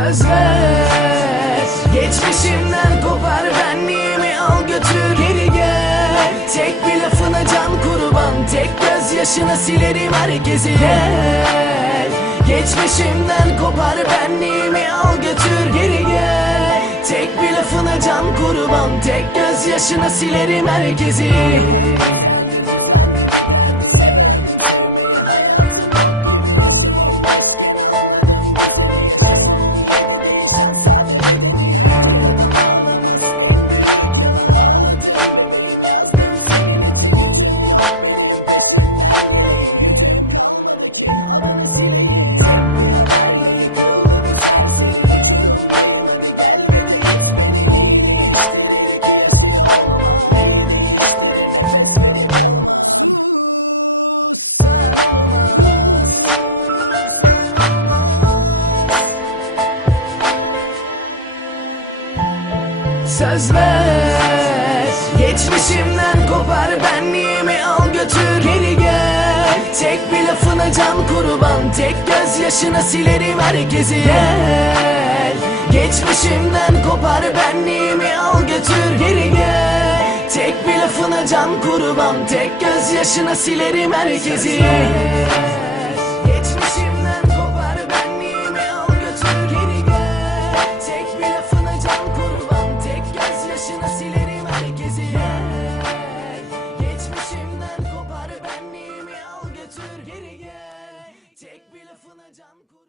Söz ver Geçmişimden kopar benliğimi al götür geri gel. Tek bir lafına can kurban Tek gözyaşına silerim herkesi. Gel. Geçmişimden kopar benliğimi al götür geri gel. Tek bir lafına can kurban Tek gözyaşına silerim herkesi Söz ver Geçmişimden kopar benliğimi al götür. Geri gel. Tek bir lafına can kurban. Tek gözyaşına silerim herkesi. Gel. Geçmişimden kopar benliğimi al götür. Geri gel. Tek bir lafına can kurban. Tek gözyaşına silerim herkesi. Geçmişimden Tek bir lafına can kurban